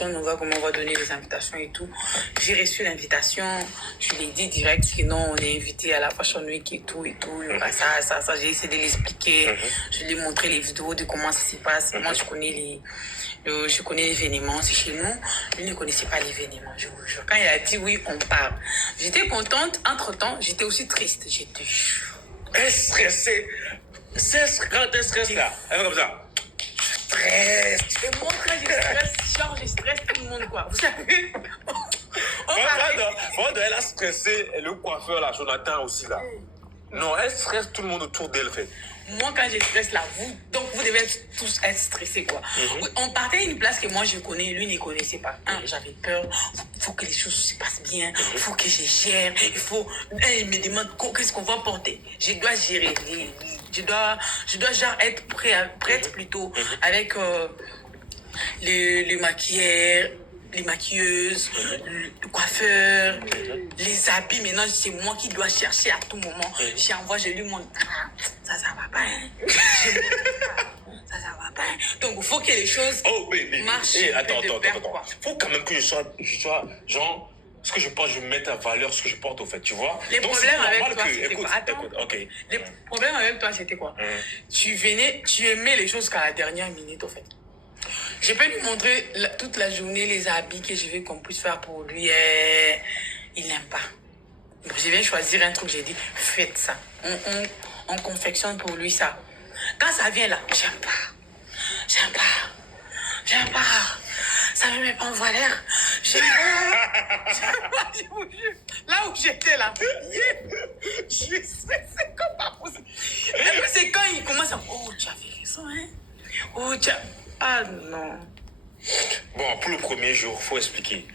comment on va donner les invitations et tout. J'ai reçu l'invitation, je l'ai dit direct que non, on est invité à la Fashion Week et tout, il y aura ça. J'ai essayé de l'expliquer, je lui ai montré les vidéos de comment ça se passe. Moi, je connais l'événement, c'est chez nous. Lui ne connaissait pas l'événement, je vous jure. Quand il a dit oui, on part. J'étais contente, entre-temps, j'étais aussi triste, j'étais stressée. Quand t'es stressée là, elle va comme ça. Stress. Et moi, quand je stresse tout le monde, quoi. Vous savez? Elle a stressé le coiffeur là, Jonathan aussi là. Non, elle stresse tout le monde autour d'elle, fait. Moi, quand je stresse là, vous devez tous être stressés, quoi. Oui, on partait à une place que moi je connais, lui ne connaissait pas. J'avais peur, faut que les choses se passent bien, faut que je gère, il me demande qu'est-ce qu'on va porter. Je dois gérer, je dois genre être prête plutôt avec le maquilleur, les maquilleuses, le coiffeur, les habits. Maintenant, c'est moi qui dois chercher à tout moment. J'envoie, je lui montre. Ça va pas, hein. Ça va pas, hein. Donc, il faut que les choses marchent. Attends. Faut quand même que je sois genre, ce que je porte, je mette à valeur ce que je porte, au fait, tu vois. Les problèmes avec toi, c'était quoi? Attends. Ok. Les problèmes avec toi, c'était quoi? Tu aimais les choses qu'à la dernière minute, au fait. Je peux lui montrer toute la journée les habits que je veux qu'on puisse faire pour lui. Il n'aime pas. Donc, je vais choisir un truc, j'ai dit, faites ça. On confectionne pour lui ça. Quand ça vient là, j'aime pas. Ça me met pas en valeur. J'aime pas, je vous jure. Là où j'étais là, je sais, c'est comme pas possible. Et puis c'est quand il commence à... Oh, tu avais raison, hein. Oh, ah non. Bon, pour le premier jour, il faut expliquer.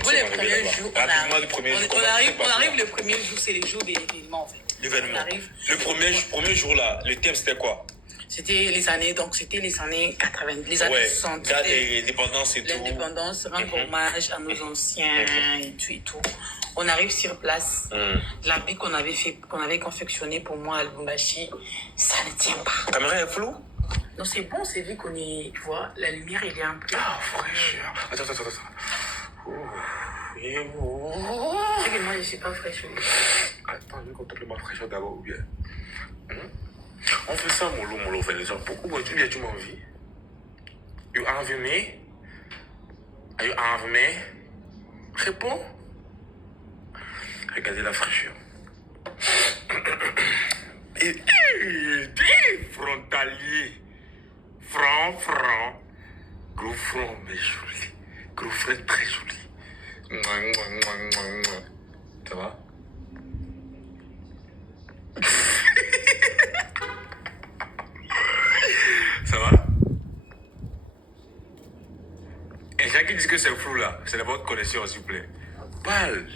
Pour le premier jour, on arrive le premier jour, c'est le jour de l'événement en fait. L'événement. Le premier jour là, le thème c'était quoi? C'était les années 80, les années 60. L'indépendance et tout. L'indépendance, rendre hommage à nos anciens et tout. On arrive sur place. L'habit qu'on avait confectionné pour moi à Lubumbashi, ça ne tient pas. La caméra est floue? Non, c'est bon, c'est vu qu'on est, tu vois, la lumière, elle est un peu... Ah, fraîcheur. Attends. C'est que moi, je suis pas fraîche. Attends, je vais contempler ma fraîcheur d'abord ou bien. On fait ça, mollo, fait les gens. Pourquoi tu m'as envie? You envie me? Are you envie me? Réponds. Regardez la fraîcheur. Et frontalier. Franc. Gros front, mais joli. Gros front très joli. Ça va? Ça va? Et chacun qui dit que c'est flou là, c'est la bonne connexion s'il vous plaît. Parle,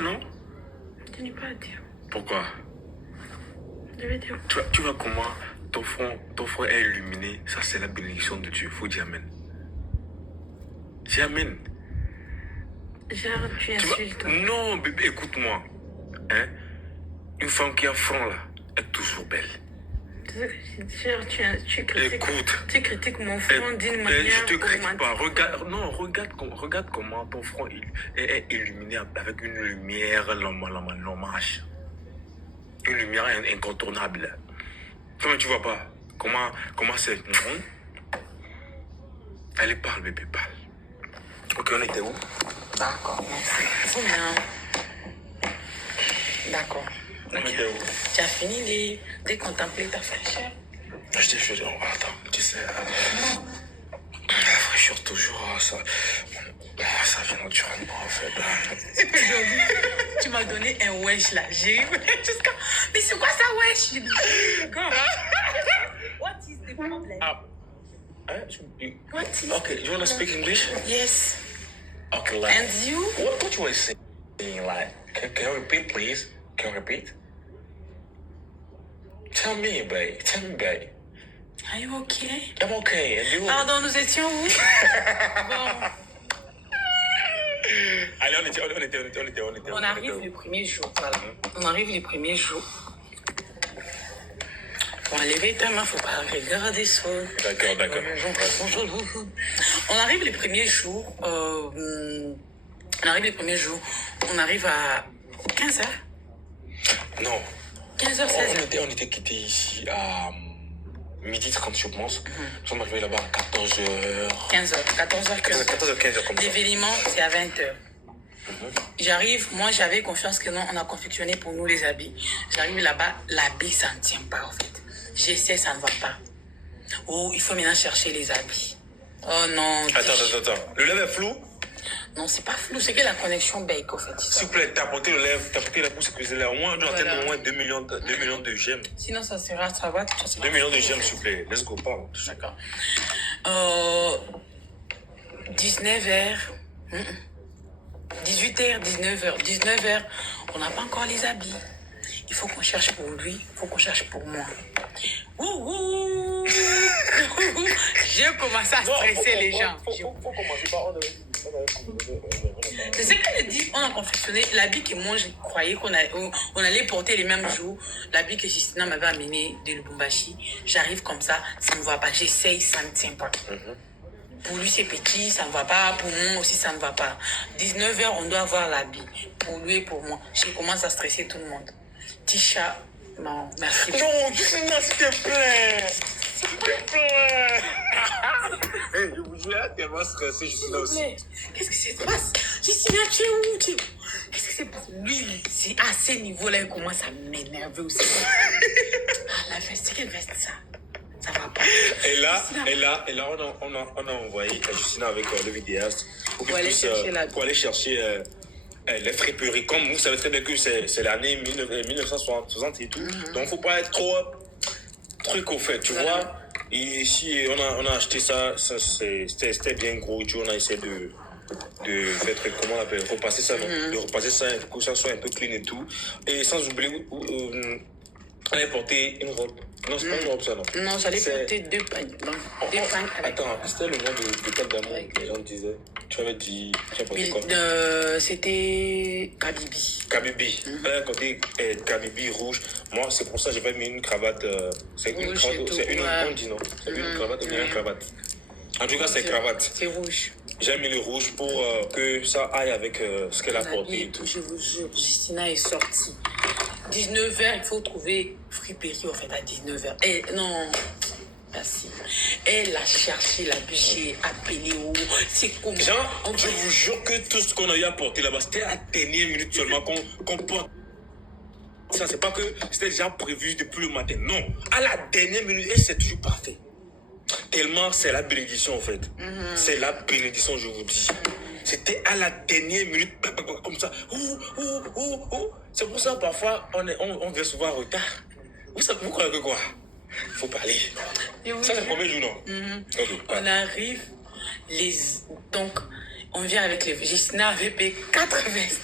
non? Je n'ai pas à dire. Pourquoi? Je vais dire. Tu vois comment ton front est illuminé, ça c'est la bénédiction de Dieu, faut dire amen. Dis amen. Genre, tu insultes. Non, bébé, écoute-moi. Hein? Une femme qui a front là, est toujours belle. Genre, tu critiques. Écoute. Tu critiques mon front d'une manière. Je te critique pas. Regarde comment ton front est illuminé avec une lumière l'hommage. Une lumière incontournable. Comment tu vois pas? Comment c'est? Allez, parle, bébé, parle. Ok, on était où? D'accord, merci. Faut bien. D'accord. On était où? Tu as fini de contempler ta fraîcheur? Je t'ai fait. Attends, tu sais. La fraîcheur, toujours, ça vient naturellement, en fait. Tu m'as donné un wesh là. J'ai jusqu'à. Mais c'est quoi ça, wesh? What is the problem? What is... Okay, you want to speak English? Yes. Okay, like. And you? What you want to say? Like, can you repeat, please? Can you repeat? Tell me, babe. Are you okay? I'm okay. And you? Pardon, nous étions où? Bon. Allez, on était. On arrive le premier jour, voilà. On arrive les premiers jours. Pour enlever ta main, faut pas regarder ça. D'accord, d'accord. On arrive les premiers jours, on arrive à 15h. Non. 15h, 16h. On était quittés ici à midi 30, je pense. Nous sommes arrivés là-bas à 14h. 15h, 14h, 15h. 14h, 15h comme ça. L'événement, c'est à 20h. J'arrive, moi j'avais confiance que non, on a confectionné pour nous les habits. J'arrive là-bas, l'habit ça ne tient pas en fait. J'essaie, ça ne va pas. Oh, il faut maintenant chercher les habits. Oh non. Attends. Le lèvre est flou? Non, c'est pas flou, c'est que la connexion bake en fait. S'il vous plaît, t'as apporté le lèvre, t'as apporté la pousse que là. Au moins, on doit atteindre au moins 2 millions de gemmes. Sinon, ça va. 2 millions de gemmes, s'il vous plaît. Let's go, parle. D'accord. 19h. 18h, 19h. 19h, on n'a pas encore les habits. Il faut qu'on cherche pour lui, il faut qu'on cherche pour moi. Ouh. J'ai commencé à stresser les gens. Faut commencer par... C'est ce qu'elle dit, on a confectionné l'habit que moi je croyais on allait porter les mêmes jours. L'habit que Justina m'avait amené de Lubumbashi. J'arrive comme ça ne va pas. J'essaye, ça ne tient pas. Pour lui c'est petit, ça ne va pas. Pour moi aussi ça ne va pas. 19h, on doit avoir l'habit. Pour lui et pour moi. Je commence à stresser tout le monde. Tisha, non, merci. Non, Justina, s'il te plaît. S'il te plaît. Hey, je vous jure, tellement stressé, Justina aussi. Qu'est-ce qui se passe? Justina, tu es où? Qu'est-ce qui se passe? Lui, c'est à ce niveau-là, il commence à m'énerver aussi. La veste, c'est quelle veste ça? Ça va pas. Et là, on a envoyé Justina avec le vidéaste pour aller chercher les friperies. Comme vous savez très bien que c'est l'année 1960 et tout. Donc, faut pas être trop truc au fait, tu vois. Et ici, on a acheté ça c'était bien gros. Tu vois, on a essayé de faire, comment on appelle, repasser ça, de repasser ça, que ça soit un peu clean et tout. Et sans oublier, on a porté une robe. Non, c'est pas une robe ça, non. Non, j'allais porter 2 pagnes. Deux pagnes avec... Attends, c'était le nom de quel d'amour que les gens disaient? Tu avais dit, tu as porté quoi? C'était Kabibi. Kabibi. Un côté Kabibi rouge. Moi, c'est pour ça que j'ai pas mis une cravate. C'est une cravate, on dit non. C'est une cravate ou bien une cravate. En tout cas, c'est cravate. C'est rouge. J'ai mis le rouge pour que ça aille avec ce qu'elle a porté et tout. Je vous jure, Justina est sortie. 19h, il faut trouver friperie en fait à 19h. Et non, merci. Elle a cherché la budget, appelé où, c'est comment. Genre, je vous jure que tout ce qu'on a eu à porter là-bas, c'était à la dernière minute seulement qu'on porte. Ça, c'est pas que c'était déjà prévu depuis le matin. Non, à la dernière minute, et c'est toujours parfait. Tellement c'est la bénédiction en fait. C'est la bénédiction, je vous dis. C'était à la dernière minute, comme ça. C'est pour ça parfois on vient souvent en retard. Vous croyez que quoi? Faut parler. Ça c'est le premier jour, non? Okay. On arrive, donc on vient avec les... Justina avait payé 4 vestes.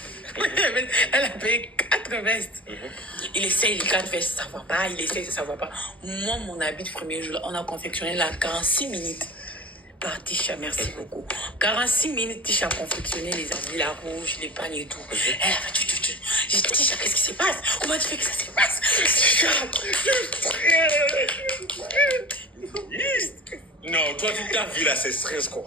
Elle a payé 4 vestes. Il essaye les 4 vestes, ça va pas. Il essaye, ça va pas. Moi, mon habit de premier jour, on a confectionné la 46 minutes. Par Tisha, merci beaucoup. 46 minutes, Tisha a confectionné les habits, la rouge, les pagnes et tout. Elle a fait tout. J'ai dit, Tisha, qu'est-ce qui se passe? Comment tu fais que ça se passe? Non, toi, toute ta vie là, c'est stress quoi.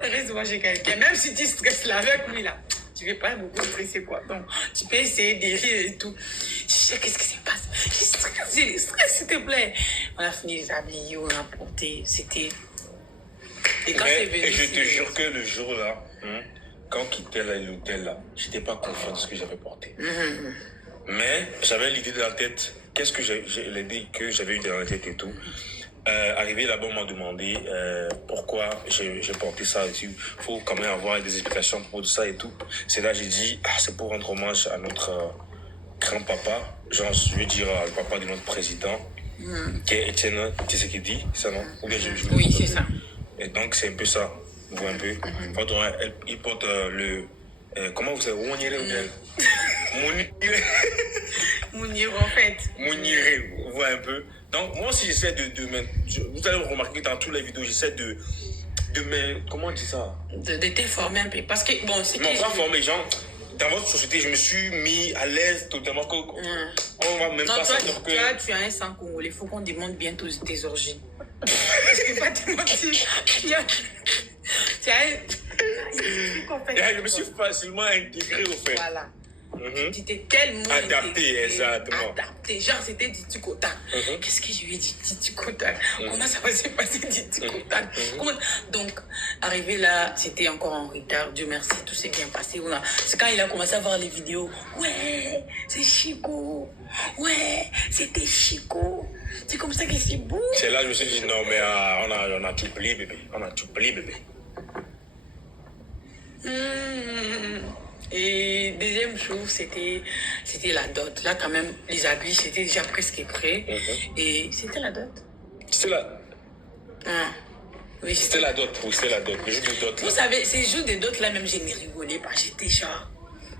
Reste-moi chez quelqu'un. Même si tu stresses là avec lui là, tu ne veux pas beaucoup stresser quoi. Donc, tu peux essayer de rire et tout. Je sais qu'est-ce qui se passe. J'ai stress, s'il te plaît. On a fini les habits, on a porté. C'était. Et quand c'est venu. Et je te jure que le jour là, quand on quittait l'hôtel là, j'étais pas confiant de ce que j'avais porté. Mais j'avais l'idée dans la tête. Qu'est-ce que l'idée que j'avais eu dans la tête et tout. Arrivé là-bas, on m'a demandé pourquoi j'ai porté ça. Il faut quand même avoir des explications pour ça et tout. C'est là que j'ai dit, c'est pour rendre hommage à notre grand-papa. Genre, je veux dire, le papa de notre président, qui est Étienne Tshisekedi, ça non? Ou bien oui, c'est ça. Et donc, c'est un peu ça. Vous voyez un peu. Il porte le... comment vous savez? Mounir, en fait. Mounir, vous voyez un peu. Donc, moi aussi, j'essaie vous allez remarquer dans toutes les vidéos, j'essaie de comment on dit ça? De t'informer un peu. Parce que, bon, c'est non, pas former, genre, dans votre société, je me suis mis à l'aise totalement. On va même non, pas toi, sentir que... tu as un sang congolais. Il faut qu'on demande bientôt tes origines. Je ne vais pas te mentir. Tu as un... Je me suis facilement intégré au fait. Voilà. Tu t'es tellement adapté, exactement. Adapté. Genre, c'était Diti Kotak. Qu'est-ce que je lui ai dit, Diti Kotak? Comment ça va se passer, Diti Kotak? Donc, arrivé là, c'était encore en retard. Dieu merci, tout s'est bien passé. C'est quand il a commencé à voir les vidéos. Ouais, c'est Chico. Ouais, c'était Chico. C'est comme ça que c'est beau. C'est là que je me suis dit, non, mais on a tout plié, bébé. On a tout plié, bébé. Et deuxième jour, c'était la dot. Là, quand même, les habits, c'était déjà presque prêt. Et c'était la dot. C'était la... Oui, c'était la dot, oui, c'était la dot. Le jour de dot. Vous savez, ces jours de dot, là, même, j'ai rigolé. J'étais genre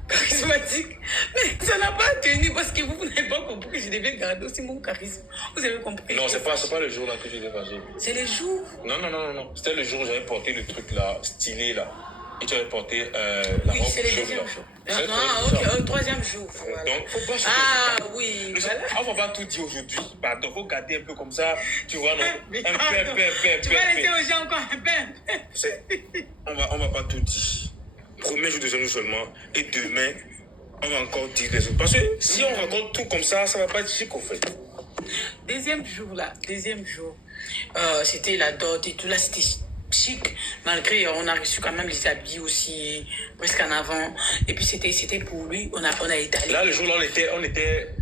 charismatique. Mais ça n'a pas tenu parce que vous n'avez pas compris que je devais garder aussi mon charisme. Vous avez compris? Non, c'est pas le jour là que j'ai dévasé. C'est le jour? Non. C'était le jour où j'avais porté le truc là, stylé là. Et tu avais porté la oui, robe c'est le deuxième jour. Ok, le troisième jour. Voilà. Donc, faut pas... Oui, voilà. On va pas tout dire aujourd'hui. Pardon, faut garder un peu comme ça. Tu vois, non? Tu vas laisser aux gens encore un peu. On va pas tout dire. Premier jour de jour seulement. Et demain, on va encore dire les autres. Parce que si on raconte tout comme ça va pas être chic, en fait. Deuxième jour, c'était la dot et tout. Là, c'était chic, malgré on a reçu quand même les habits aussi presque en avant, et puis c'était pour lui, on a étalé. Là le jour là on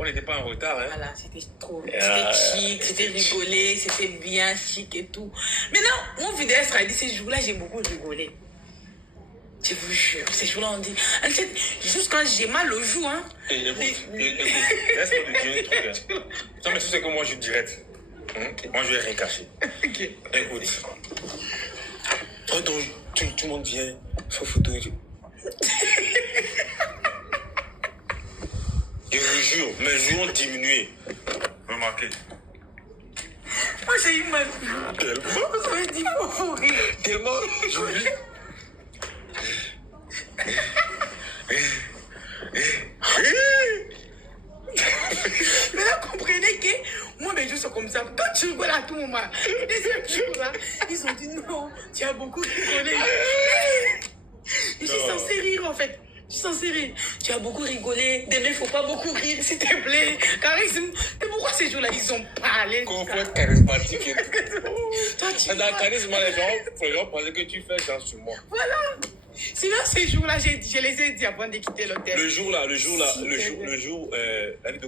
était pas en retard, hein. Voilà, c'était chic, c'était rigolé, c'était bien chic et tout. Maintenant mon vidéaste a dit ces jours là j'ai beaucoup rigolé, je vous jure. Ces jours là on dit juste quand j'ai mal au joue, hein. Écoute, laisse-moi te dire un truc, hein. Non mais tu sais que moi je dirais, moi je vais rien cacher. Okay. Écoute, toi donc tout le monde vient faire photo et tout. Je vous jure, mes jours ont diminué. Remarquez. Moi j'ai eu mal. Tellement. Vous avez dit faut rire. Tellement joli. Mais là, comprenez que moi, mes jours sont comme ça. Toi, tu rigoles à tout moment. Les deuxième jour, là, ils ont dit non, tu as beaucoup rigolé. Je suis censée rire, en fait. Je suis censée rire. Tu as beaucoup rigolé. Demain, il ne faut pas beaucoup rire, s'il te plaît. Charisme. Mais pourquoi ces jours-là, ils ont parlé? Qu'on faut être charismatique. Toi, tu dans le charisme, les gens pensaient que tu fais genre sur moi. Voilà. Sinon, ces jours-là, je les ai dit avant de quitter l'hôtel. Le jour, la vidéo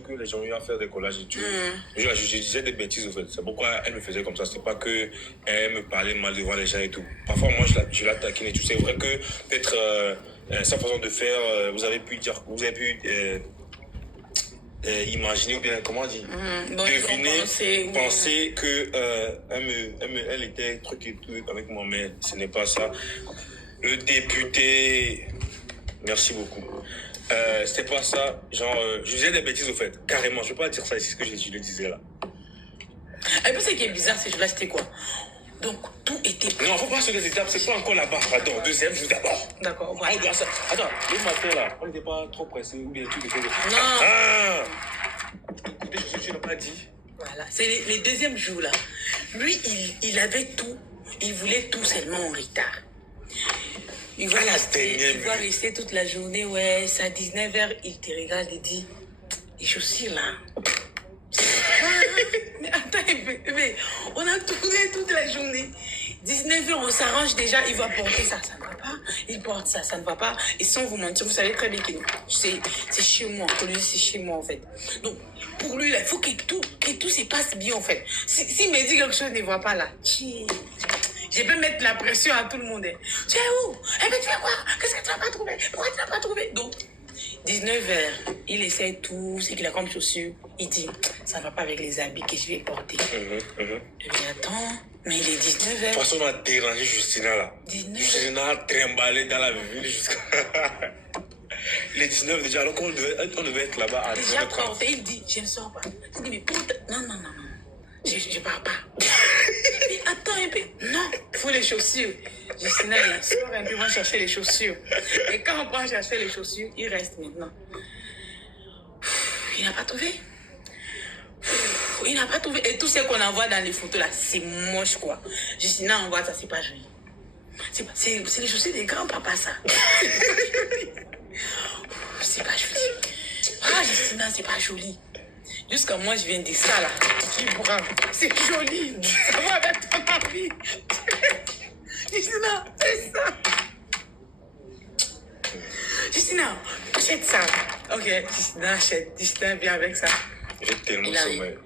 que les gens ont eu à faire des collages et tout, je disais des bêtises, en fait. C'est pourquoi elle me faisait comme ça. C'est pas que elle me parlait mal devant les gens et tout. Parfois, moi, je la taquine et tout. C'est vrai que, peut-être, sa façon de faire, vous avez pu imaginer, ou bien, comment on dit, deviner, penser que elle était truc et tout avec moi, mais ce n'est pas ça. Le député, merci beaucoup. C'était pas ça, genre, je disais des bêtises au fait, carrément, je vais pas dire ça ici, ce que je le disais là. Et puis ce qui est bizarre, c'est que là, c'était quoi? Donc, tout était... Non, faut pas sur les étapes, c'est pas encore là-bas, pardon, deuxième jour d'abord. D'accord, voilà. Attends, le matin là, on n'était pas trop pressé, ou bien tout était... Non. Ah! Écoutez, je n'ai pas dit. Voilà, c'est les deuxièmes jours là. Lui, il avait tout, il voulait tout seulement en retard. Il va rester toute la journée, ouais, c'est à 19h, il te regarde et dit, les chaussures là. Mais attends, mais on a tourné toute la journée. 19h, on s'arrange déjà, il va porter ça, ça ne va pas. Il porte ça, ça ne va pas. Et sans vous mentir, vous savez très bien que c'est chez moi. Pour lui, c'est chez moi en fait. Donc, pour lui, là, il faut que tout se passe bien en fait. S'il me dit quelque chose ne va pas là, je peux mettre la pression à tout le monde. Tu es où? Eh bien, tu vas voir. Qu'est-ce que tu n'as pas trouvé? Pourquoi tu n'as pas trouvé? Donc, 19h, il essaie tout ce qu'il a comme chaussures. Il dit, ça ne va pas avec les habits que je vais porter. Je lui attends, mais il est 19h. De toute façon, on a dérangé Justina là. 19h. Justina a trimballé dans la ville jusqu'à... Il est 19 déjà, alors qu'on devait être là-bas à 19h30. Déjà porté, il dit, je ne sors pas. Il dit, mais pourtant... Non. Je pars pas. Mais attends un peu. Non, il faut les chaussures. Justina, il sort un peu, va chercher les chaussures. Et quand on va chercher les chaussures, il reste maintenant. Il n'a pas trouvé. Il n'a pas trouvé. Et tout ce qu'on envoie dans les photos là, c'est moche quoi. Justina envoie ça, c'est pas joli. C'est les chaussures des grands-papas ça. C'est pas joli. Ah, Justina, c'est pas joli. Jusqu'à moi, je viens de ça là. Tu vois, c'est joli. Ça va avec ton envie. Justina, c'est ça. Justina, achète ça. Ok, Justina, achète. Justina, viens avec ça. J'ai tellement sommeil.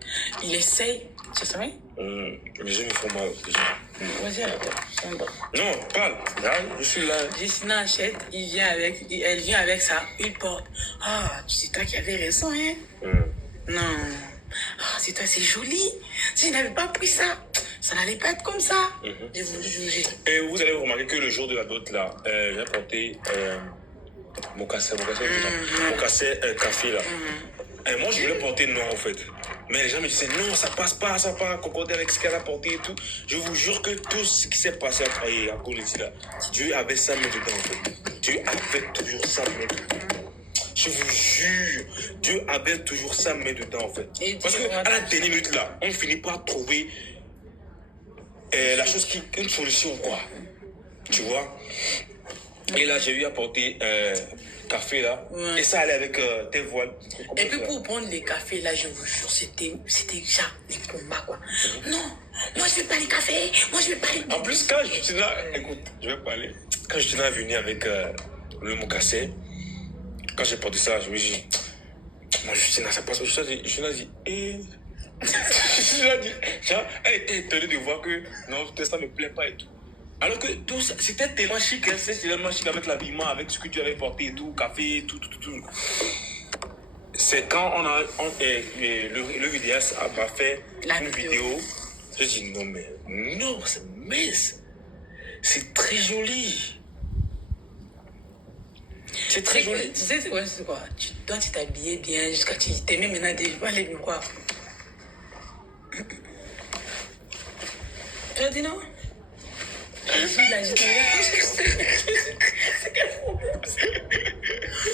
Il essaye. Tu as sommeil? Mais je me fais mal déjà. Vas-y, arrête. Non, parle. Je suis là. Justina achète, elle vient avec ça, il porte. Ah, c'est toi qui avais raison, hein? Non. Ah, c'est toi, c'est joli. Si je n'avais pas pris ça, ça n'allait pas être comme ça. Je vous jure. Et vous allez remarquer que le jour de la dot là, j'ai porté mon café café là. Et moi, je voulais porter noir en fait. Mais les gens me disaient non, ça passe pas concorder avec ce qu'elle a porté et tout. Je vous jure que tout ce qui s'est passé à Colombie là, Dieu avait ça mis dedans en fait. Dieu avait toujours ça mis dedans. Je vous jure, Dieu avait toujours ça mis dedans en fait. Parce qu'à la dernière minute là, on finit par trouver la chose une solution quoi. Tu vois? Et là, j'ai eu à porter café là. Ouais. Et ça allait avec tes voiles. Et puis pour prendre les cafés là, je vous jure, c'était genre des combats quoi. Non, moi je vais pas les cafés, moi je vais pas les... En plus, quand Justina, écoute, je vais parler. Quand Justina est venue avec le mocassé, quand j'ai porté ça, je me dis, moi Justina, ça passe. Justina dit, Justina dit, genre, elle était étonnée de voir que non, ça me plaît pas et tout. Alors que tout ça, c'était tellement chic, hein, c'était tellement chic avec l'habillement, avec ce que tu avais porté et tout, café, tout. C'est quand le vidéaste m'a fait une vidéo, je dis non mais non, c'est mince, c'est très joli. C'est très joli. Tu sais c'est quoi? Toi tu t'habillais bien jusqu'à tu t'aimais maintenant de pas aller me voir. Tu as dit non?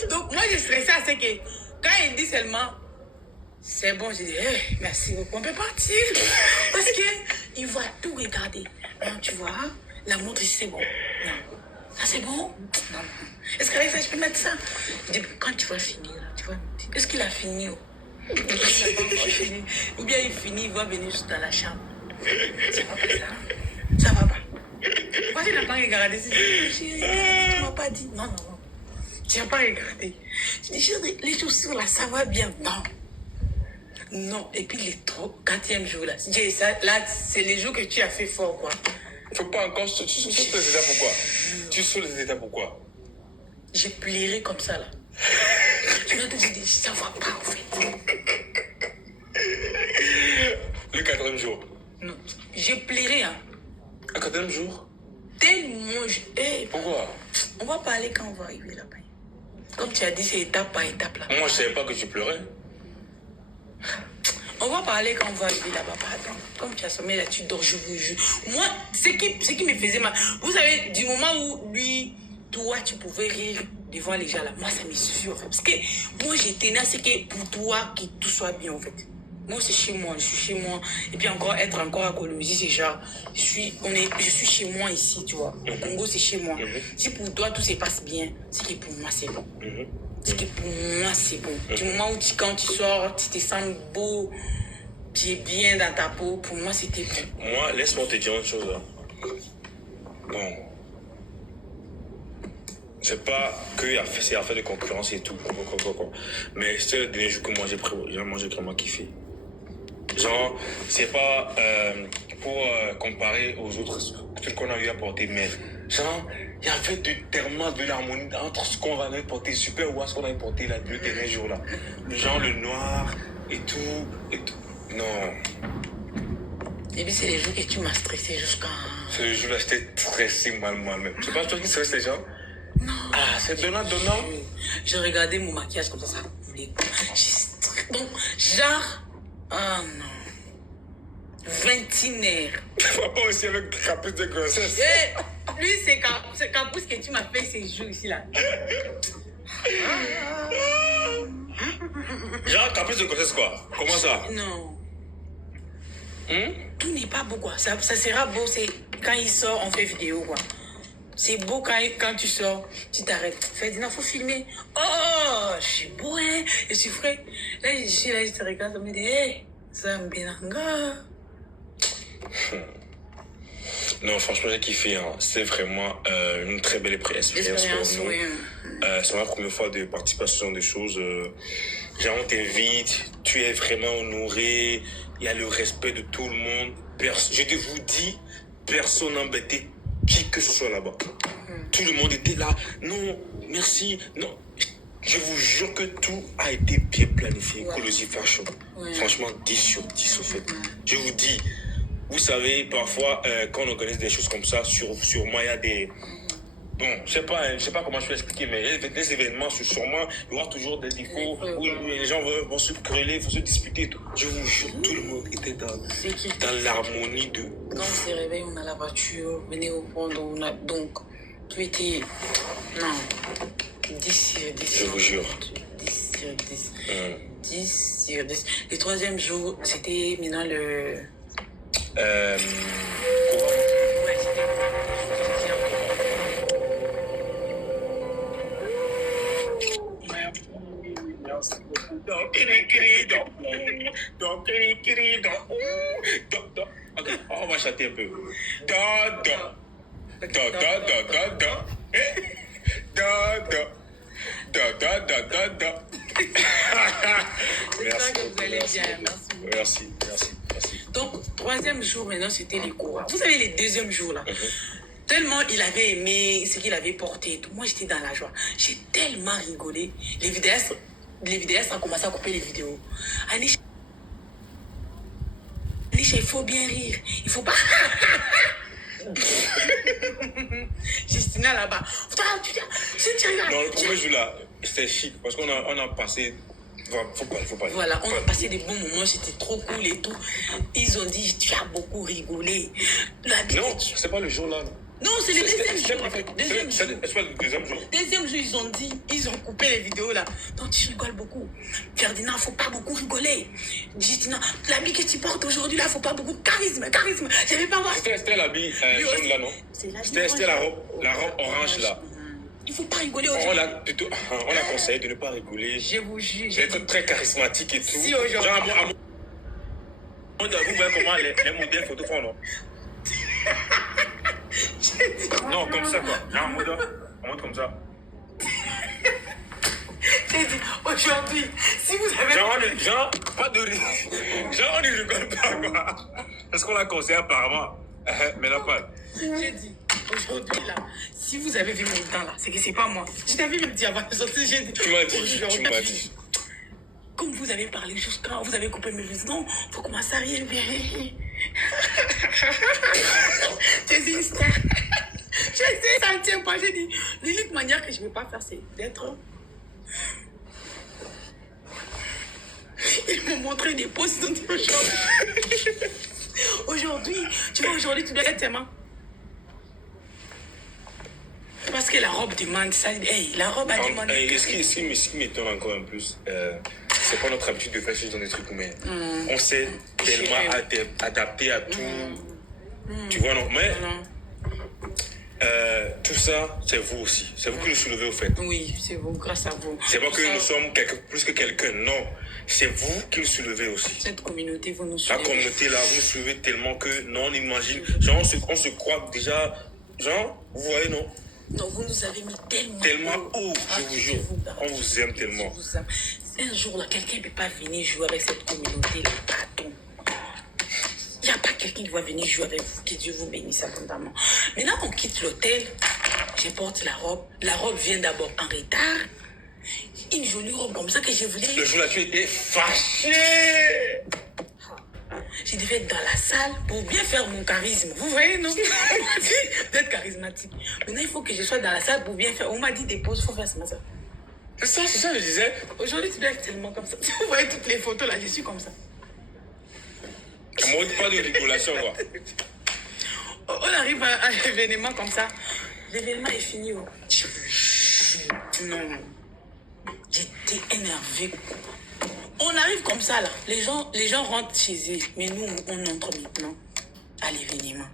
Donc moi je stressais à ce que quand il dit seulement c'est bon, je dis hey, merci beaucoup, on peut partir parce que il va tout regarder. Non, tu vois, la montre ici c'est bon. Non, ça c'est bon. Non. Est-ce qu'avec ça je peux mettre ça? Je dis quand tu vas finir, tu vois, est-ce qu'il a fini? Ou bien il finit, il va venir juste dans la chambre. C'est pas ça. Ça va pas. Pourquoi tu n'as pas regardé? Tu m'as pas dit. Non. Tu n'as pas regardé. Je dis, les chaussures là, ça va bien. Non. Et puis les 4e jour là. Là, c'est les jours que tu as fait fort quoi. Faut pas encore. Tu sautes les étapes pourquoi? Tu sautes les étapes pourquoi? J'ai pleuré comme ça là. Tu m'as dit, ça va pas en fait. Le 4e jour. Non. J'ai pleuré hein. Le 4e jour? Tellement pourquoi? On va parler quand on va arriver là-bas. Comme tu as dit, c'est étape par étape là. Moi, je savais pas que tu pleurais. On va parler quand on va arriver là-bas, pardon. Comme tu as sommeil là, tu dors, je vous jure. Moi, ce qui me faisait mal, vous savez, du moment où lui, toi, tu pouvais rire devant les gens là, moi, ça me suffit en fait. Parce que moi, j'ai tenu à ce que pour toi, que tout soit bien en fait. Moi, c'est chez moi, je suis chez moi. Et puis encore, être encore à Colombie, c'est genre, je suis chez moi ici, tu vois. Au Congo, c'est chez moi. Si pour toi, tout se passe bien, c'est que pour moi, c'est bon. C'est que pour moi, c'est bon. Du moment où quand tu sors, tu te sens beau, tu es bien dans ta peau, pour moi, c'était bon. Moi, laisse-moi te dire une chose. Hein. Bon. C'est pas que c'est affaire de concurrence et tout. Mais c'est le dernier jour que moi, j'ai vraiment kiffé. Genre, c'est pas pour comparer aux autres trucs qu'on a eu à porter, mais genre, il y avait tellement de l'harmonie entre ce qu'on avait porté super ou ce qu'on avait porté là, le dernier jour là. Genre le noir et tout. Non. Et puis c'est les jours que tu m'as stressé jusqu'à... C'est les jours là, j'étais stressé moi-même. C'est pas toi qui stresse les gens? Non. Ah, c'est donnant. Je regardais mon maquillage comme ça voulait. Donc, genre... Ah non. 21 heures. Tu vas pas aussi avec caprice de grossesse. Lui, c'est Caprice que tu m'as fait ces jours ici, là. Genre, caprice de grossesse, quoi. Comment ça? Non. Tout n'est pas beau, quoi. Ça sera beau, c'est quand il sort, on fait vidéo, quoi. C'est beau quand tu sors, tu t'arrêtes. Ferdinand, faut filmer. Oh, je suis beau, hein. Je suis frais. Là, je suis là, je te regarde, je me dis, hé, Zambelanga. Non, franchement, j'ai kiffé. Hein. C'est vraiment une très belle expérience pour nous. Oui. C'est ma première fois de participation à des choses. Genre, on t'invite, tu es vraiment honoré. Il y a le respect de tout le monde. Je te vous dis, personne embêté, qui que ce soit là-bas. Tout le monde était là. Non, merci. Non. Je vous jure que tout a été bien planifié. Ouais. Colosi Fashion. Ouais. Franchement, 10 sur 10 au fait. Je vous dis, vous savez, parfois, quand on organise des choses comme ça, sur moi, il y a des... Bon, je sais pas comment je peux expliquer, mais il y a des événements, sûrement, il y aura toujours des défauts où les gens vont se quereller, vont se disputer et tout. Je vous jure, tout le monde était dans l'harmonie de... Quand on s'est réveillé, on a la voiture, venez au prendre, donc, tout était... Non, 10 sur 10. Je vous jure. 10 sur 10. 10 sur 10. Le troisième jour, c'était maintenant le... Ouais, c'était... Ok, on va chanter un peu. J'espère que vous allez bien. Merci. Merci. Donc, troisième jour, maintenant, c'était les cours. Vous savez, les deuxièmes jours, là. Tellement il avait aimé ce qu'il avait porté et tout. Moi, j'étais dans la joie. J'ai tellement rigolé. Les vidéastes ont commencé à couper les vidéos. Anisha, il faut bien rire. Il faut pas... Justina là-bas. Non, le premier jour là, c'était chic parce qu'on a passé. Faut pas. Voilà, on a passé des bons moments, c'était trop cool et tout. Ils ont dit, tu as beaucoup rigolé. Non, c'est pas le jour là. Non, c'est le deuxième jour. C'est pas le deuxième jour. Deuxième jour, ils ont coupé les vidéos là. Donc tu rigoles beaucoup. Ferdinand, faut pas beaucoup rigoler. Justina, l'habit que tu portes aujourd'hui là, faut pas beaucoup. Charisme. J'avais pas voir. C'était l'habit jaune là, non? C'était la robe orange là. Il faut pas rigoler aujourd'hui. On a conseillé de ne pas rigoler. Je vous jure. D'être très charismatique et tout. Si aujourd'hui. Genre, vous voyez comment les modèles photos font, non? Non, comme ça quoi. Genre, on monte comme ça. J'ai dit, aujourd'hui, si vous avez... Genre, pas de rire. Genre, on ne rigole pas quoi. Parce qu'on l'a conseillé apparemment. Mais là pas. J'ai dit, aujourd'hui là, si vous avez vu mon temps là, c'est que c'est pas moi. Je t'avais même dit avant de sortir, j'ai dit... Tu m'as dit. Comme vous avez parlé juste quand vous avez coupé mes vues, non, faut commencer à rire. J'ai dit une star. J'ai essayé, ça ne tient pas. J'ai dit, l'unique manière que je ne vais pas faire, c'est d'être... Ils m'ont montré des posts dans des choses. Aujourd'hui, tu vois, aujourd'hui, tu dois être tellement... Parce que la robe demande ça. Hey, la robe a demandé... Ce qui m'étonne encore un plus, c'est pas notre habitude de faire choses dans des trucs, mais on s'est tellement adapté à tout. Tu vois, non? Mais tout ça, c'est vous aussi. C'est vous qui le soulevez au fait. Oui, c'est vous, grâce à vous. C'est pas que nous sommes plus que quelqu'un, non. C'est vous qui le soulevez aussi. Cette communauté, vous nous La soulevez. communauté là, vous nous soulevez tellement que non, on imagine. Genre, on se croit déjà. Genre, vous voyez, non? Non, vous nous avez mis Tellement haut, je vous jure. On vous aime tellement. Un jour, là, quelqu'un ne peut pas venir jouer avec cette communauté-là. Pardon. Il n'y a pas quelqu'un qui va venir jouer avec vous. Que Dieu vous bénisse abondamment. Maintenant, on quitte l'hôtel. Je porte la robe. La robe vient d'abord en retard. Une jolie robe comme ça que je voulais. Le jour-là, tu étais fâché. Je devais être dans la salle pour bien faire mon charisme. Vous voyez, non? On m'a dit d'être charismatique. Maintenant, il faut que je sois dans la salle pour bien faire. On m'a dit des pauses, il faut faire ça. C'est ça, je disais. Aujourd'hui, tu dois être tellement comme ça. Vous voyez toutes les photos là, je suis comme ça. Moi, pas de rigolation, quoi. On arrive à l'événement comme ça. L'événement est fini. Oh. Je vous jure, non. J'étais énervée. On arrive comme ça là. Les gens rentrent chez eux. Mais nous, on entre maintenant à l'événement.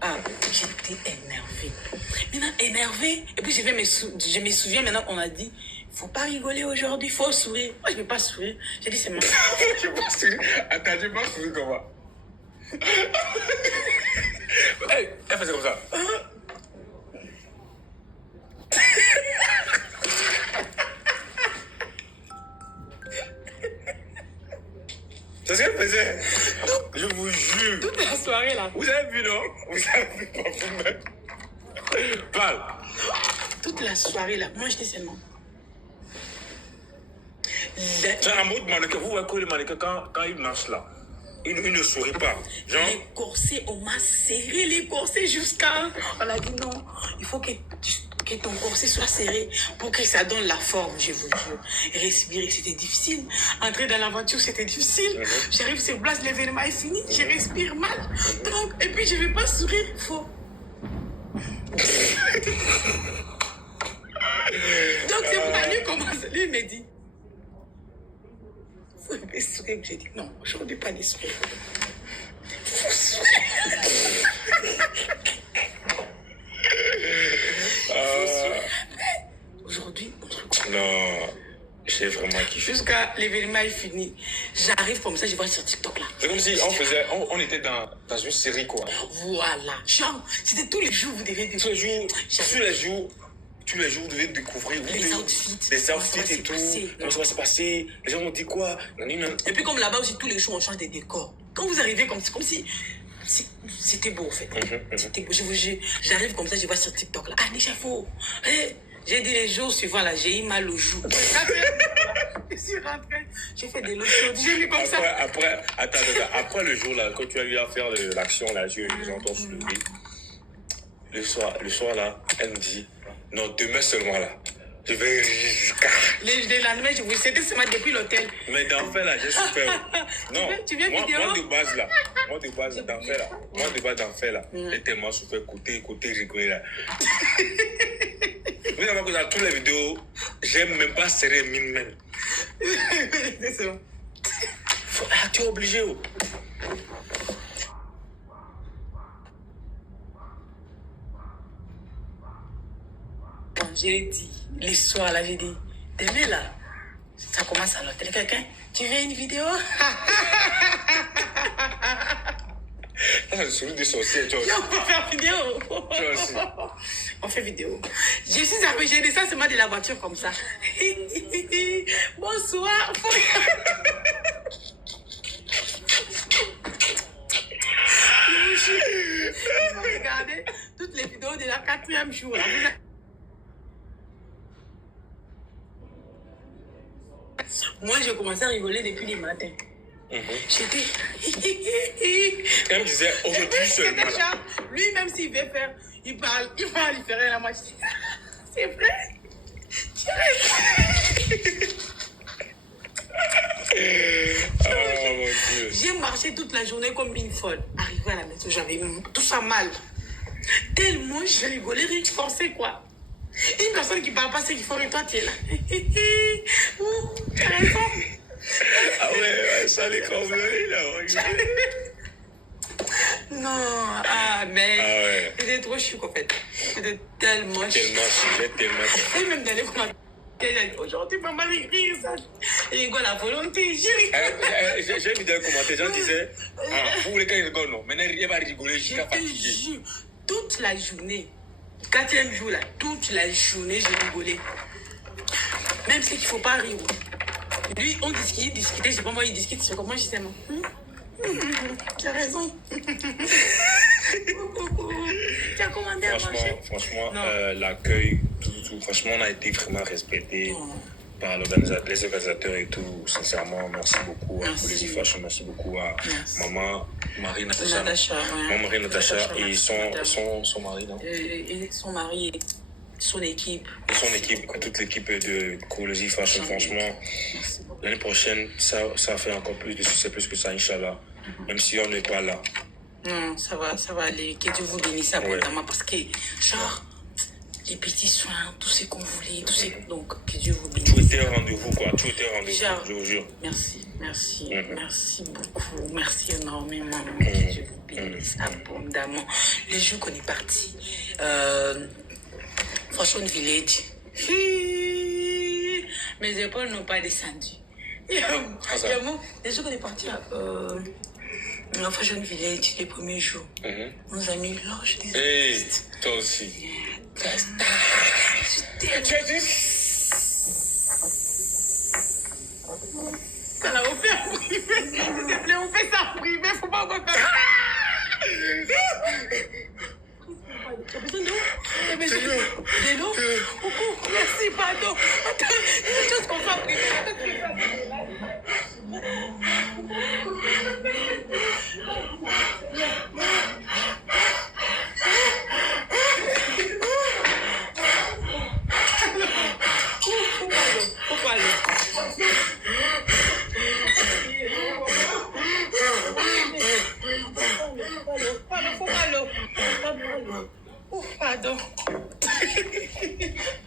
Ah, j'étais énervée. Maintenant, énervée. Et puis je me souviens maintenant qu'on a dit, faut pas rigoler aujourd'hui, faut sourire. Moi, je ne peux pas sourire. J'ai dit, c'est moi. Je peux pas sourire. Attends, je peux pas sourire comment? Hey, elle faisait comme ça. C'est ce qu'elle faisait. Je vous jure. Toute la soirée là. Vous avez vu, non? Vous avez vu pas vous-même. Parle. Toute la soirée là. Moi, j'étais seulement. C'est un mot de mannequin. Vous voyez que le mannequin, quand il marche là, il ne sourit pas. Genre... Les corsets, on m'a serré les corsets jusqu'à... On a dit non, il faut que ton corset soit serré pour que ça donne la forme, je vous jure. Respirer, c'était difficile. Entrer dans la voiture, c'était difficile. J'arrive sur place, l'événement est fini, je respire mal. Donc, et puis je ne vais pas sourire, il faut... Donc c'est pour la nuit commence. Lui me dit, faut un peu sourire. J'ai dit non, aujourd'hui pas de sourire. Faut sourire. Aujourd'hui, on se retrouve. Non, j'ai vraiment kiffé. Jusqu'à l'événement est fini. J'arrive comme ça, je vois sur TikTok là. C'est comme si on était dans une série quoi. Voilà. Genre, c'était tous les jours, vous devez Tous les jours, vous devez découvrir les outfits. Les outfits et tout. Comment ça va se passer? Les gens ont dit quoi? Et puis comme là-bas aussi, tous les jours, on change des décors. Quand vous arrivez comme si... C'était beau en fait. C'était beau. Je vous jure, j'arrive comme ça, je vois sur TikTok là. Ah, déjà faux. J'ai dit les jours suivants là, j'ai eu mal au joue. Je suis rentrée, j'ai fait des lotions, j'ai vu comme ça. Après le jour là, quand tu as eu à faire l'action là, j'entends soulever. Le soir là, elle me dit, non, demain seulement là. Je vais les lendemains, je vous c'était seulement depuis l'hôtel. Mais d'enfer là, j'ai souffert. Non, tu viens vidéo? Moi de base d'enfer là, j'ai tellement souffert, côté rigoler là. Mais d'abord que dans toutes les vidéos, j'aime même pas serrer mine même. C'est bon. Tu es obligé. Oh. Quand j'ai dit, les soirs là, j'ai dit, demain là, ça commence à l'hôtel. Quelqu'un, tu veux une vidéo? Le sourire de sorcier, tu vois. On va faire vidéo. Toi aussi. On fait vidéo. Je suis arrivée, j'ai descendu seulement de la voiture comme ça. Bonsoir. Regardez toutes les vidéos de la 4e jour. Là. Moi, j'ai commencé à rigoler depuis le matin. J'étais... Elle me disait, aujourd'hui seulement. Lui-même, s'il veut faire, il parle, il fait rien à moi. C'est vrai. Oh mon Dieu. J'ai marché toute la journée comme une folle. Arrivé à la maison, j'avais tout ça mal. Tellement je rigolais, rien forcé quoi. Une personne qui parle pas, c'est qu'il faut et toi, tu es là. Tu as raison. Ah ouais, ça les convenait là. Non, mais c'était trop chou en fait. C'était tellement chou. Et même d'aller comme aujourd'hui, maman rire ça. Il rigole à volonté. J'ai vu des commentaires, les gens disaient, vous voulez qu'elle rigole, non? Maintenant, il va rigoler jusqu'à fatiguer. Toute la journée, 4e jour là, toute la journée, j'ai rigolé. Même si il ne faut pas rire. Lui, on discutait, je sais pas moi, il discute, c'est comment justement. Tu as raison. Tu as commandé à manger. Franchement, l'accueil, tout, franchement, on a été vraiment respecté par les organisateurs et tout. Sincèrement, merci beaucoup à Coolsey Fashion, merci beaucoup à maman Marie-Natacha. Maman Marie-Natacha et son mari, non? Et son mari et son équipe. Et son équipe, toute l'équipe de Coolsey Fashion, franchement. L'année prochaine, ça fait encore plus de succès, plus que ça, Inch'Allah. Même si on n'est pas là. Non, ça va aller. Que Dieu vous bénisse abondamment parce que, genre, les petits soins, tout ce qu'on voulait, tout ce... Donc, que Dieu vous bénisse. Tout était au rendez-vous, quoi. Tout était au rendez-vous, Genre, je vous jure. merci beaucoup, merci énormément. Que Dieu vous bénisse abondamment. Le jour qu'on est parti, Fashion Village, mes épaules n'ont pas descendu. Les jours qu'on est parti à Fashion Village, les premiers jours, nos amis loges des artistes. Toi aussi. Ça l'a offert privé. S'il te plaît, on fait ça privé, faut pas refaire. Tu as besoin d'eau? Tu as besoin de l'eau? Coucou, merci, pardon. Attends, c'est une chose qu'on fait privé. Pardon.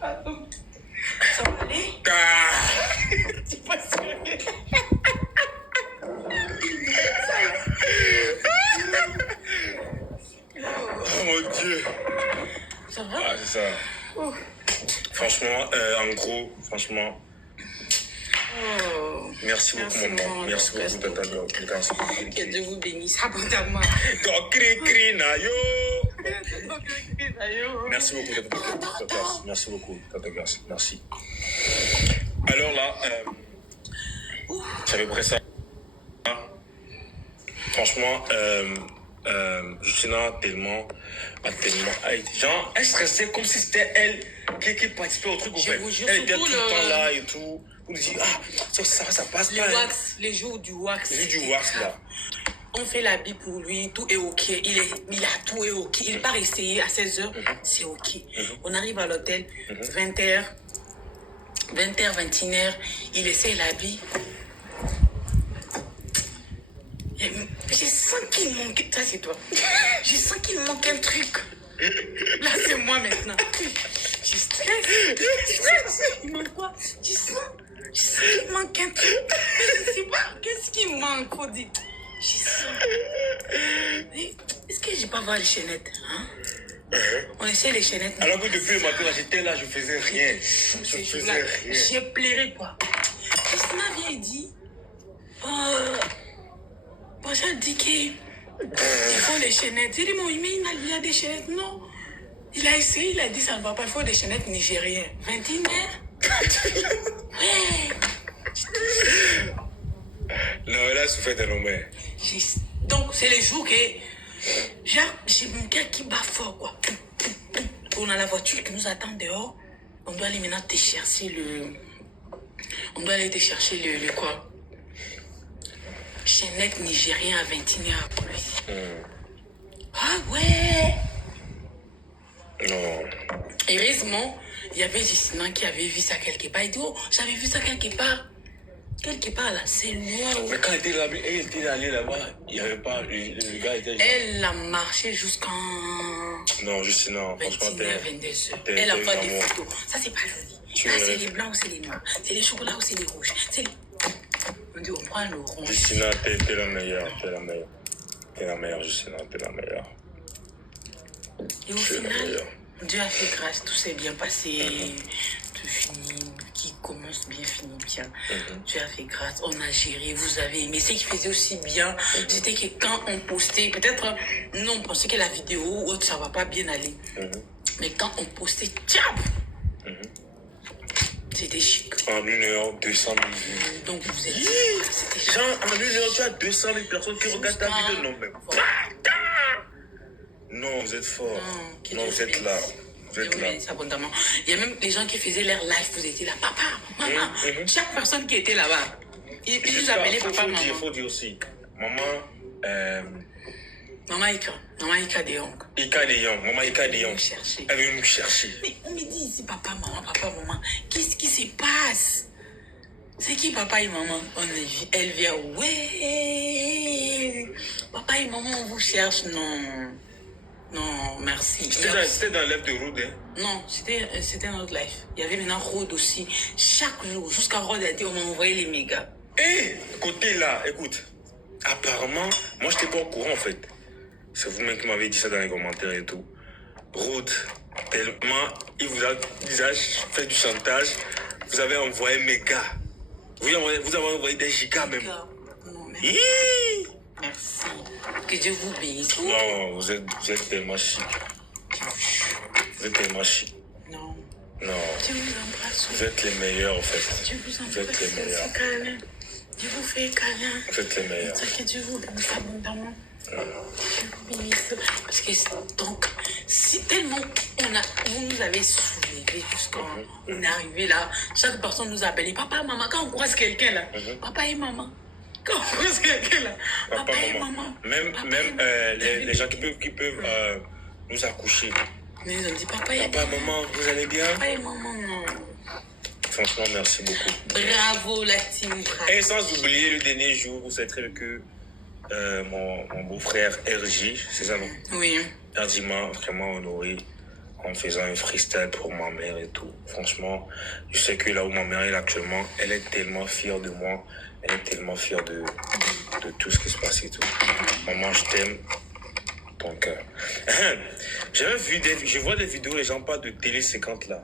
Pardon. Ça va aller? C'est pas sérieux. Oh mon Dieu. Ça va? Ah, c'est ça. Oh. Franchement, en gros, franchement. Oh. Merci beaucoup, maman. Merci beaucoup de ta confiance. Que Dieu vous bénisse abondamment. Merci beaucoup de ta grâce. Merci beaucoup de ta grâce. Merci. Alors là, c'est à peu près ça. Franchement, Justina tellement, genre, elle stressait comme si c'était elle qui participait au truc. Je vous jure, elle était tout le temps là et tout. On nous dit, ça passe pas. Les jours du wax. Les jours du wax, là. On fait l'habit pour lui, tout est ok. Il a tout est ok. Il part essayer à 16h, c'est ok. On arrive à l'hôtel, 20h, 21h, il essaie l'habit. Je sens qu'il manque... Ça, c'est toi. Je sens qu'il manque un truc. Là, c'est moi maintenant. Je stresse. Il manque quoi? Je sens qu'il manque un truc. Je sais pas. Qu'est-ce qui manque, faut dire? Je sens. Est-ce que j'ai pas voir les chaînettes, hein? On essaie les chaînettes. Alors que depuis le matin, j'étais là, je faisais rien. J'ai pleuré, quoi. Christina vient et dit... Bonjour, dit qu'il faut les chaînettes. J'ai dit, mais il y a des chaînettes. Non. Il a essayé, il a dit, ça ne va pas. Il faut des chaînettes nigériennes. 21h. Non, elle a souffert de l'homme. Donc, c'est les jours que... Genre, j'ai mon cœur qui bat fort, quoi. On a la voiture qui nous attend dehors. On doit aller maintenant te chercher le... On doit aller te chercher le quoi? Chaînette nigérien à 21h après. Ah ouais! Non. Heureusement, il y avait Justina qui avait vu ça quelque part. Il dit, oh, j'avais vu ça quelque part. Quelque part là, c'est loin. Mais quand elle était allée là-bas, il n'y avait pas. Le gars était. Elle a marché jusqu'en. Non, Justina, franchement, 22h. Elle a fait des photos. Ça, c'est pas joli. Là, c'est les blancs ou c'est les noirs. C'est les chocolats ou c'est les rouges. C'est les... On dit, on prend le rond. Justina, t'es la meilleure. T'es la meilleure, Justina, t'es la meilleure. Et au final, Dieu a fait grâce, tout s'est bien passé. Tout fini, qui commence bien, finit bien. Dieu a fait grâce, on a géré, vous avez aimé. Ce qui faisait aussi bien, c'était que quand on postait, peut-être, nous on pensait que la vidéo ou autre, ça va pas bien aller. Mais quand on postait, tiens, c'était chic. En 1 heure, 200 000 vues. Donc vous êtes... Genre, en 1 heure, tu as 200 000 personnes qui regardent ta vidéo. Non, mais... Non, vous êtes fort. Non, vous êtes là. Vous êtes là. Abondamment. Il y a même les gens qui faisaient leur live, vous étiez là. Papa, maman. Chaque personne qui était là-bas, ils nous appelaient papa, maman. Il faut dire aussi. Maman... Maman Ika de Yong. Maman Ika de Yong. Elle veut nous chercher. Mais on me dit ici, papa, maman. Qu'est-ce qui se passe? C'est qui papa et maman? Elle vient, ouais. Papa et maman, on vous cherche. Non. Non, merci. C'était dans l'œuvre de Rude, hein? Non, c'était notre life. Il y avait maintenant Rod aussi. Chaque jour, jusqu'à Rod a dit, on m'a envoyé les mégas. Eh, côté là, écoute. Apparemment, moi, je n'étais pas au courant, en fait. C'est vous-même qui m'avez dit ça dans les commentaires et tout. Rude, tellement, il vous a fait du chantage. Vous avez envoyé méga. Vous avez envoyé des gigas même. Non, merci. Hi! Merci. Que Dieu vous bénisse. Non, vous êtes tellement chic. Vous êtes tellement chic. Non. Non. Dieu vous embrasse. Vous êtes les meilleurs, en fait. Dieu vous embrasse. Vous êtes les meilleurs. Câlin. Dieu vous fait câlin. Vous êtes les meilleurs. Que Dieu vous bénisse abondamment. Dieu vous bénisse. Parce que donc, si tellement vous nous avez soulevés jusqu'à on est arrivé là, chaque personne nous appelle. Papa, maman, quand on croise quelqu'un là, papa et maman. Quand on croise quelqu'un là, papa et maman. Même les gens qui peuvent nous accoucher. Mais ils ont dit papa et maman, vous allez bien? Papa et maman, non. Franchement, merci beaucoup. Bravo la team. Et sans oublier le dernier jour, vous savez très bien que mon beau-frère RJ, c'est ça non? Oui. RJ m'a vraiment honoré en faisant un freestyle pour ma mère et tout. Franchement, je sais que là où ma mère est actuellement, elle est tellement fière de moi. Elle est tellement fière de tout ce qui se passe et tout. Maman, je t'aime. Donc, je vois des vidéos, les gens parlent de télé 50 là.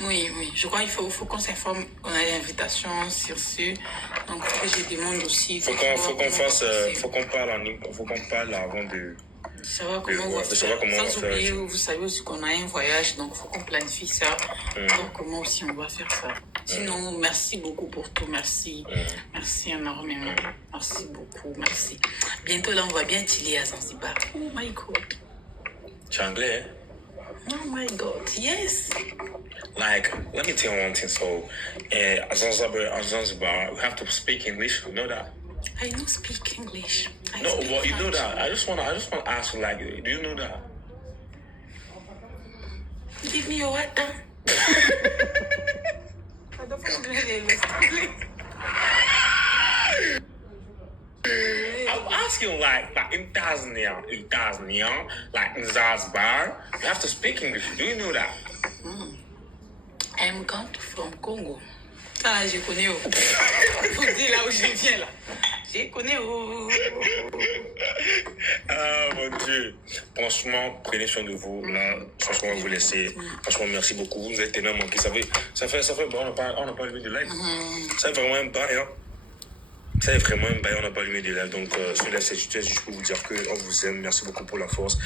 Oui, je crois qu'il faut qu'on s'informe. On a l'invitation sur ce. Donc, faut que je demande aussi. Faut qu'on parle avant de savoir comment on va faire. Sans oublier, vous savez aussi qu'on a un voyage, donc il faut qu'on planifie ça. Donc, comment aussi on va faire ça. Sinon, merci beaucoup pour tout. Merci. Merci énormément. Merci beaucoup. Merci. Bientôt, là, on va bien chiller à Zanzibar. Oh my God. Tu es anglais, hein? Oh my God, yes. Like, let me tell you one thing. So, Zanzibar, we have to speak English. You know that? I don't speak English. No, well, you know that. I just wanna ask you, like, do you know that? Give me your water. I'm asking, like in Tanzania, like in Zanzibar, you have to speak English. Do you know that? I'm come from Congo. Ah, je connais. Vous dites là où je viens là. Je connais. Ah mon Dieu. Franchement, prenez soin de vous. Là, franchement, on va vous laisser. Franchement, merci beaucoup. Vous êtes tellement manqué. Ça fait bon, on n'a pas allumé de live. Ça fait vraiment un bail, hein. Ça est vraiment un bail, on n'a pas allumé de live. Donc, sur la juste pour vous dire qu'on vous aime. Merci beaucoup pour la force.